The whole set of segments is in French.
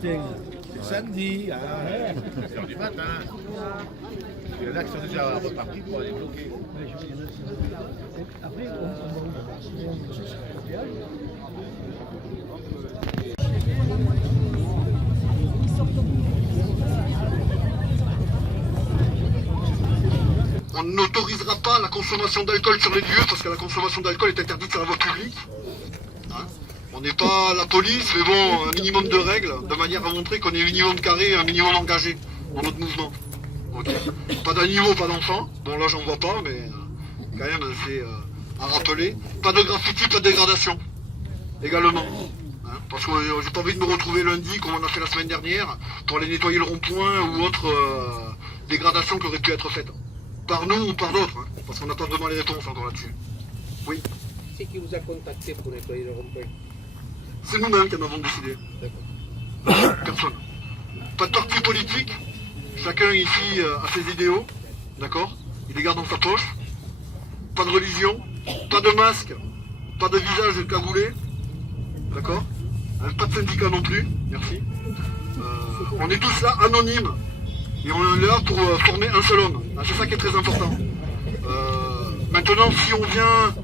C'est samedi, à 6h du matin. Il y en a qui sont déjà repartis pour aller bloquer. On n'autorisera pas la consommation d'alcool sur les lieux parce que la consommation d'alcool est interdite sur la voie publique. Hein, on n'est pas la police, mais bon, un minimum de règles, de manière à montrer qu'on est un minimum carré et un minimum engagé dans notre mouvement. Okay. Pas d'animaux, pas d'enfants. Bon là j'en vois pas, mais quand même c'est à rappeler. Pas de graffiti, pas de dégradation. Également. Hein, parce que j'ai pas envie de me retrouver lundi, comme on a fait la semaine dernière, pour aller nettoyer le rond-point ou autre dégradation qui aurait pu être faite. Par nous ou par d'autres, hein, parce qu'on n'a pas vraiment les réponses encore là-dessus. Oui. C'est qui vous a contacté pour nettoyer le rond-point? C'est nous-mêmes qui en avons décidé. D'accord. Personne. Pas de parti politique. Chacun ici a ses idéaux. D'accord? Il les garde dans sa poche. Pas de religion. Pas de masque. Pas de visage cagoulé. D'accord? Pas de syndicat non plus. Merci. On est tous là anonymes. Et on est là pour former un seul homme. C'est ça qui est très important. Maintenant, si on vient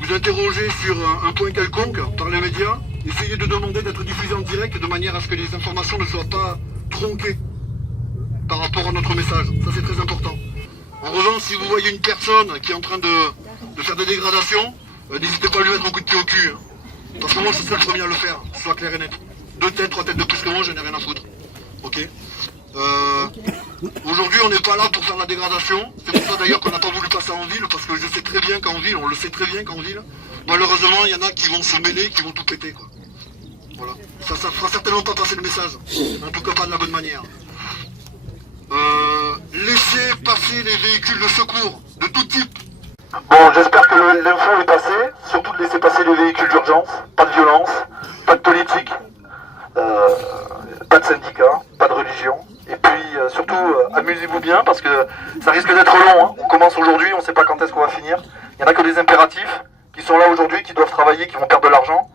vous interroger sur un point quelconque par les médias, essayez de demander d'être diffusé en direct de manière à ce que les informations ne soient pas tronquées par rapport à notre message. Ça, c'est très important. En revanche, si vous voyez une personne qui est en train de faire des dégradations, n'hésitez pas à lui mettre un coup de pied au cul. Hein. Parce que moi, je suis le premier à le faire, que ce soit clair et net. 2 têtes, 3 têtes de plus que moi, je n'ai rien à foutre. Ok? Aujourd'hui on n'est pas là pour faire la dégradation. C'est pour ça d'ailleurs qu'on n'a pas voulu passer en ville, parce que je sais très bien qu'en ville, on le sait très bien qu'en ville, malheureusement il y en a qui vont se mêler, qui vont tout péter quoi. Voilà. Ça fera certainement pas passer le message, en tout cas pas de la bonne manière. Laissez passer les véhicules de secours, de tout type. Bon, j'espère que l'info est passée, surtout de laisser passer les véhicules d'urgence, pas de violence, pas de politique, pas de syndicat, pas de religion. Et puis surtout, amusez-vous bien parce que ça risque d'être long. Hein. On commence aujourd'hui, on ne sait pas quand est-ce qu'on va finir. Il n'y en a que des impératifs qui sont là aujourd'hui, qui doivent travailler, qui vont perdre de l'argent.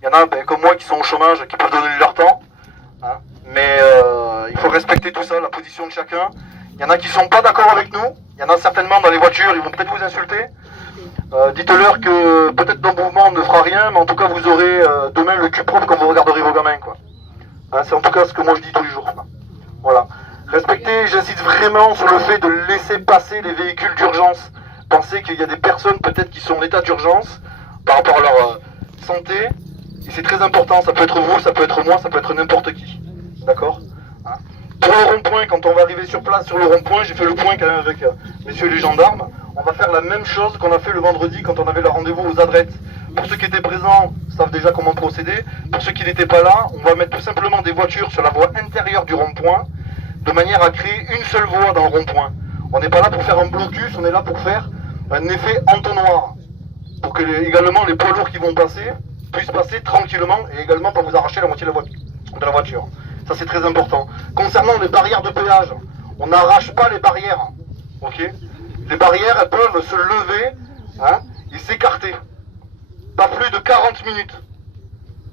Il y en a comme moi qui sont au chômage, qui peuvent donner leur temps. Hein. Mais il faut respecter tout ça, la position de chacun. Il y en a qui ne sont pas d'accord avec nous. Il y en a certainement dans les voitures, ils vont peut-être vous insulter. Dites-leur que peut-être dans le mouvement on ne fera rien, mais en tout cas vous aurez demain le cul propre quand vous regarderez vos gamins. Quoi. Hein, c'est en tout cas ce que moi je dis tous les jours. Quoi. Voilà. Respectez, j'insiste vraiment sur le fait de laisser passer les véhicules d'urgence. Pensez qu'il y a des personnes peut-être qui sont en état d'urgence par rapport à leur santé. Et c'est très important, ça peut être vous, ça peut être moi, ça peut être n'importe qui. D'accord? Hein? Pour le rond-point, quand on va arriver sur place sur le rond-point, j'ai fait le point quand même avec messieurs les gendarmes, on va faire la même chose qu'on a fait le vendredi quand on avait le rendez-vous aux adresses. Pour ceux qui étaient présents, savent déjà comment procéder. Pour ceux qui n'étaient pas là, on va mettre tout simplement des voitures sur la voie intérieure du rond-point, de manière à créer une seule voie dans le rond-point. On n'est pas là pour faire un blocus, on est là pour faire un effet entonnoir. Pour que également les poids lourds qui vont passer puissent passer tranquillement et également pas vous arracher la moitié de la voiture. Ça c'est très important. Concernant les barrières de péage, on n'arrache pas les barrières. Ok ? Les barrières, elles peuvent se lever hein, et s'écarter. Pas plus de 40 minutes.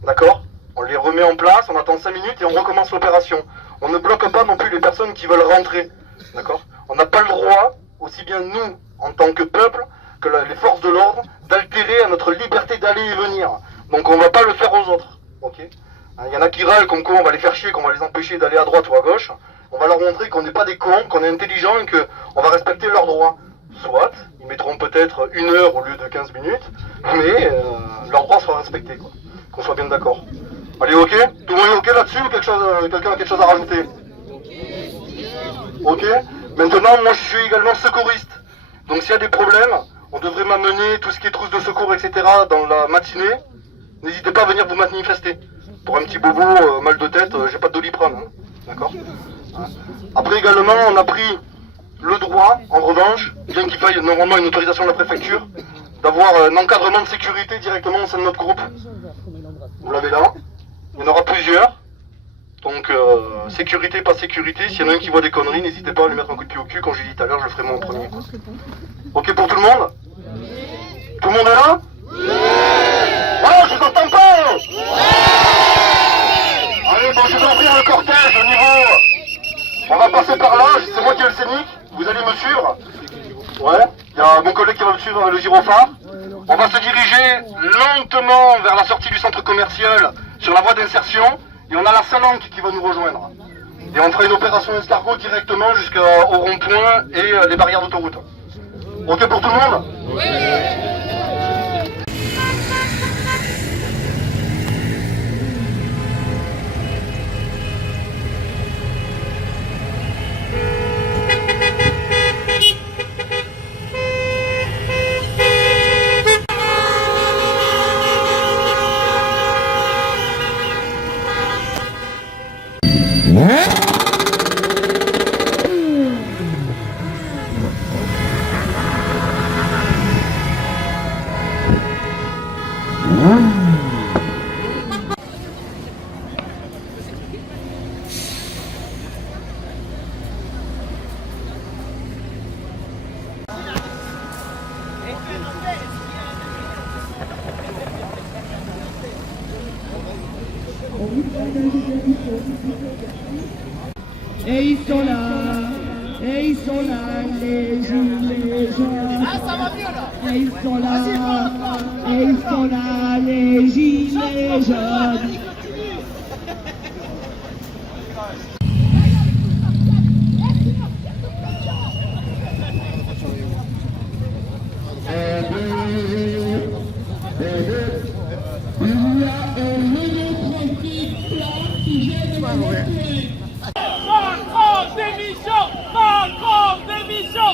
D'accord? On les remet en place, on attend 5 minutes et on recommence l'opération. On ne bloque pas non plus les personnes qui veulent rentrer. D'accord? On n'a pas le droit, aussi bien nous, en tant que peuple, que les forces de l'ordre, d'altérer à notre liberté d'aller et venir. Donc on ne va pas le faire aux autres. Ok? Il y en a qui râlent comme quoi on va les faire chier, qu'on va les empêcher d'aller à droite ou à gauche. On va leur montrer qu'on n'est pas des cons, qu'on est intelligents et qu'on va respecter leurs droits. Soit, ils mettront peut-être 1 heure au lieu de 15 minutes, mais leurs droits seront respectés, quoi. Qu'on soit bien d'accord. Allez, ok? Tout le monde est ok là-dessus ou quelqu'un a quelque chose à rajouter? Ok? Maintenant, moi je suis également secouriste. Donc s'il y a des problèmes, on devrait m'amener tout ce qui est trousse de secours, etc. dans la matinée. N'hésitez pas à venir vous manifester. Pour un petit bobo, mal de tête, j'ai pas de Doliprane. Hein. D'accord? Après également, on a pris le droit, en revanche, bien qu'il faille normalement une autorisation de la préfecture, d'avoir un encadrement de sécurité directement au sein de notre groupe. Vous l'avez là. Il y en aura plusieurs. Donc, sécurité, pas sécurité. S'il y en a un qui voit des conneries, n'hésitez pas à lui mettre un coup de pied au cul. Comme j'ai dit tout à l'heure, je le ferai moi en premier. Ok pour tout le monde? Tout le monde est là? Ouais, je vous entends pas. le cortège au niveau... On va passer par là, c'est moi qui ai le scénic, vous allez me suivre. Ouais, il y a mon collègue qui va me suivre, le gyrophare. On va se diriger lentement vers la sortie du centre commercial sur la voie d'insertion. Et on a la Salanque qui va nous rejoindre. Et on fera une opération escargot directement jusqu'au rond-point et les barrières d'autoroute. Ok pour tout le monde? Oui. Et ils sont là, les gilets jaunes. Ah, ça va mieux là. Et ils sont là, les gilets jaunes. Macron démission.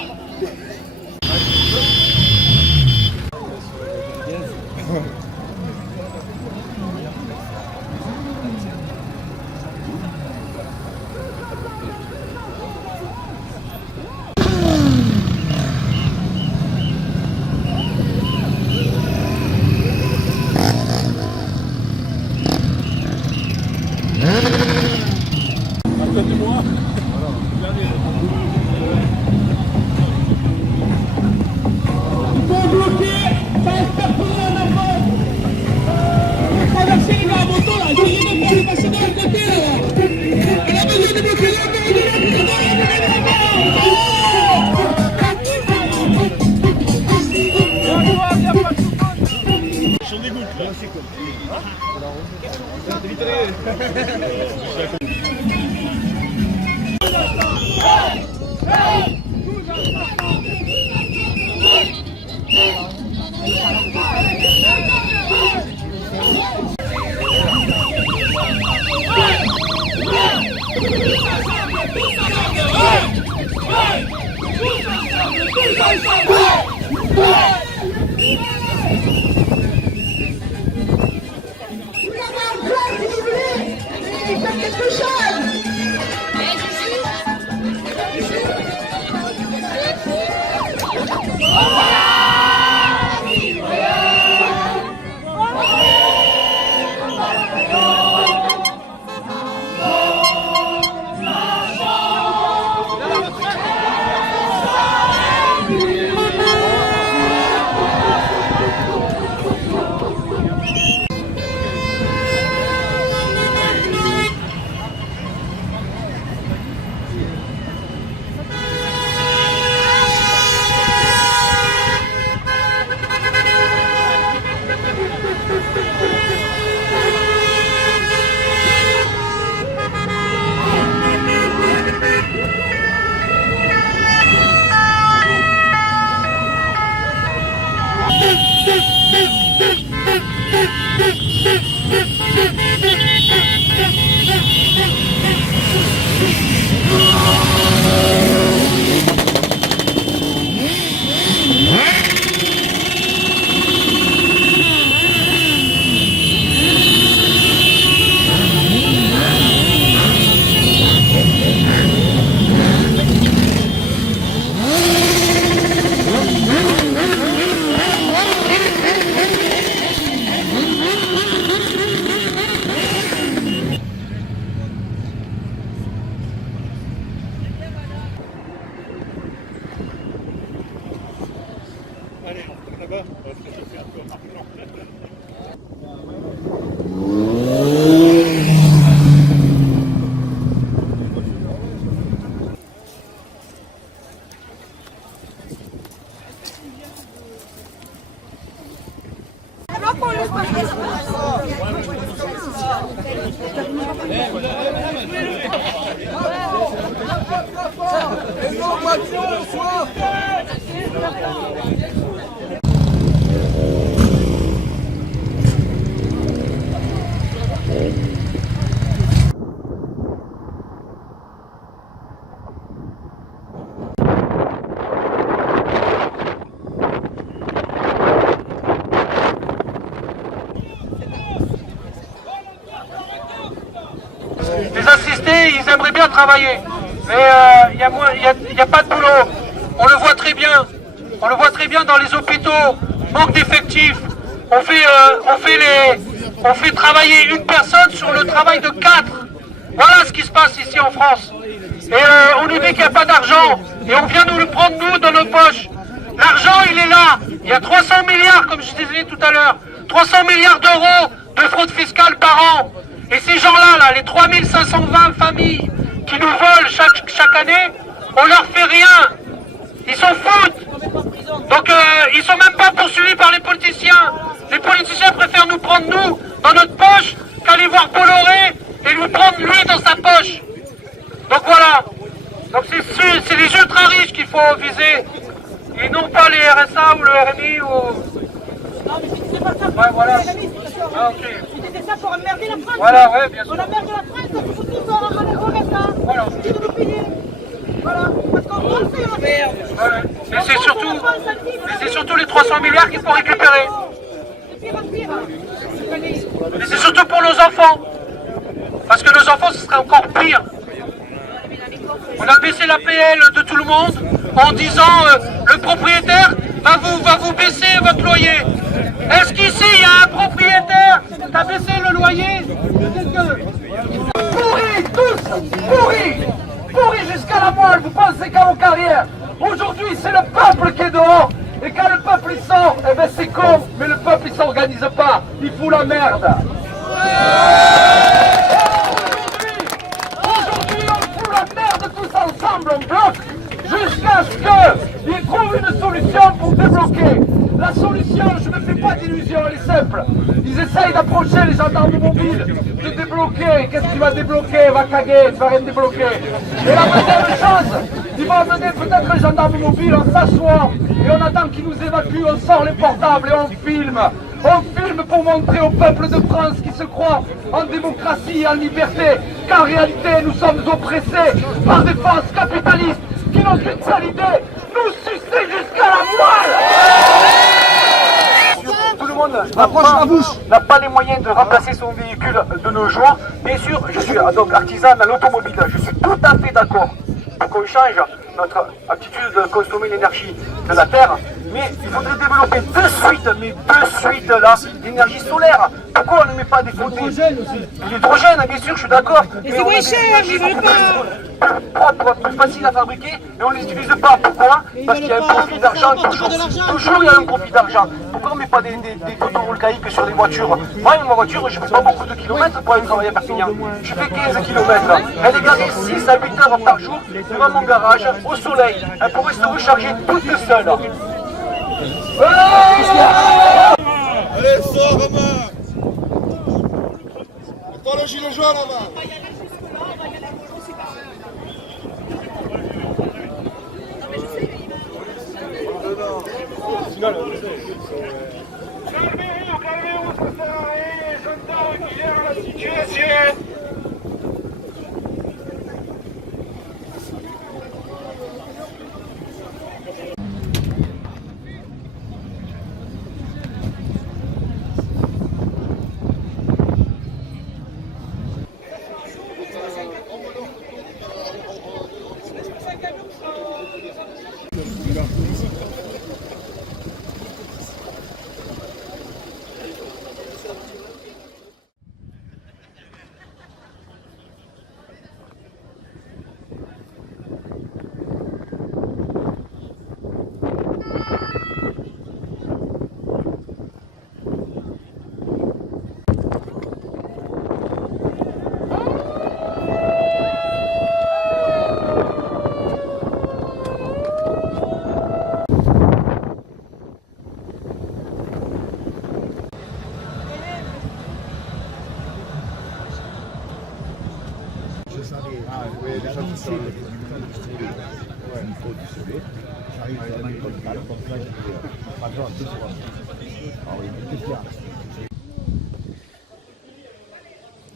Les assistés, ils aimeraient bien travailler, mais il n'y a pas de boulot. On le voit très bien. On le voit très bien dans les hôpitaux. Manque d'effectifs. On fait travailler une personne sur le travail de 4. Voilà ce qui se passe ici en France. Et on nous dit qu'il n'y a pas d'argent. Et on vient nous le prendre, nous, dans nos poches. L'argent, il est là. Il y a 300 milliards, comme je disais tout à l'heure. 300 milliards d'euros de fraude fiscale par an. Et ces gens-là, là, les 3520 familles qui nous volent chaque année, on leur fait rien. Ils s'en foutent. Donc ils sont même pas poursuivis par les politiciens. Les politiciens préfèrent nous prendre, nous, dans notre poche, qu'aller voir Bolloré et lui prendre, lui, dans sa poche. Donc voilà. Donc c'est les ultra riches qu'il faut viser. Et non pas les RSA ou le RMI ou... Non, mais c'est pas ça. Ouais, voilà. Ah, ok. C'était ça pour emmerder la France. Voilà, ouais, bien sûr. On emmerde la France, il faut tous en ramener au RSA. Voilà. Qui veut nous payer? Voilà. Parce qu'en France, c'est la merde. Ouais. Mais c'est surtout les 300 milliards qu'il faut récupérer. C'est pire en pire. Mais c'est surtout pour nos enfants. Parce que nos enfants, ce serait encore pire. On a baissé la PL de tout le monde en disant le propriétaire va vous baisser votre loyer. Est-ce qu'ici il y a un propriétaire qui a baissé le loyer? Pourris tous, pourris jusqu'à la moelle. Vous pensez qu'à vos carrières. Aujourd'hui c'est le peuple qui est dehors. Et quand le peuple il sort, eh ben c'est con, mais le peuple il s'organise pas, il fout la merde. Aujourd'hui on fout la merde tous ensemble en bloc, jusqu'à ce qu'ils trouvent une solution pour débloquer. La solution, je ne me fais pas d'illusions, elle est simple. Ils essayent d'approcher les gendarmes mobiles, de débloquer. Qu'est-ce qu'il va débloquer? Il va caguer, il va rien débloquer. Et la deuxième chose, il va amener peut-être les gendarmes mobiles, on s'assoit et on attend qu'ils nous évacuent, on sort les portables et on filme. On filme pour montrer au peuple de France qui se croit en démocratie et en liberté qu'en réalité nous sommes oppressés par des forces capitalistes qui n'ont qu'une seule idée, nous sucer jusqu'à la moelle. Tout le monde n'a pas les moyens de remplacer son véhicule de nos jours. Bien sûr, je suis donc artisan dans l'automobile. Je suis tout à fait d'accord pour qu'on change notre aptitude de consommer l'énergie de la Terre. Mais il faudrait développer de suite là, l'énergie solaire. Pourquoi on ne met pas des côtés? L'hydrogène, bien sûr, je suis d'accord. Mais c'est moins cher, je veux pas. Plus propre, plus facile à fabriquer, et on ne les utilise pas. Pourquoi? Parce qu'il y a un profit d'argent toujours. Toujours il y a un profit d'argent. Pourquoi on ne met pas des photovoltaïques sur les voitures? Moi, ma voiture, je ne fais pas beaucoup de kilomètres pour aller travailler à Perpignan. Je fais 15 kilomètres. Elle est garée 6 à 8 heures par jour devant mon garage, au soleil. Elle pourrait se recharger toute seule. Allez, sors, Romain. Attends le gilet jaune, là-bas. Calmez-vous, ça sert à rien, les gendarmes qui gèrent la situation.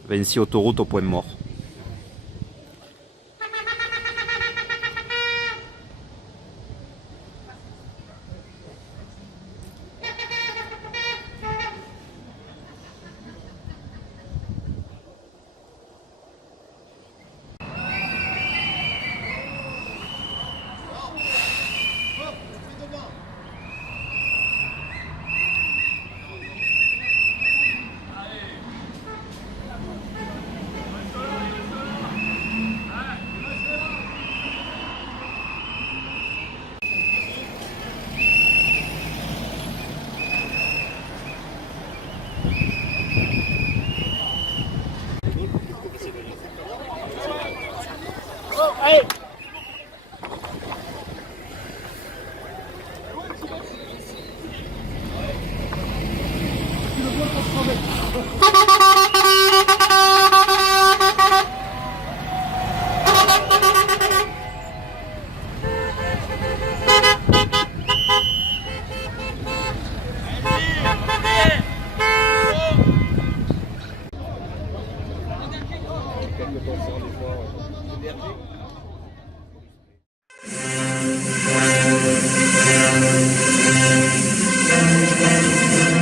Vinci autoroute au point mort.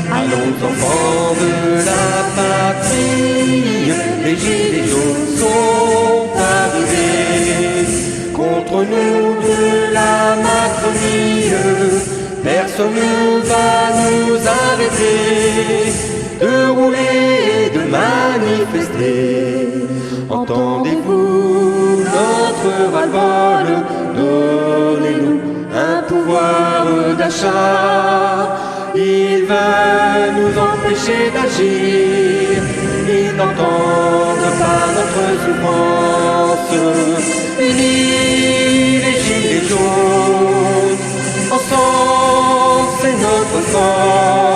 Allons enfants de la patrie, les gilets jaunes sont arrivés. Contre nous de la Macronie, personne ne va nous arrêter de rouler et de manifester. Entendez-vous notre ras-le-bol? Donnez-nous un pouvoir d'achat. Ils veulent nous empêcher d'agir, ils n'entendent pas notre souffrance. Unis les gilets jaunes, ensemble c'est notre force.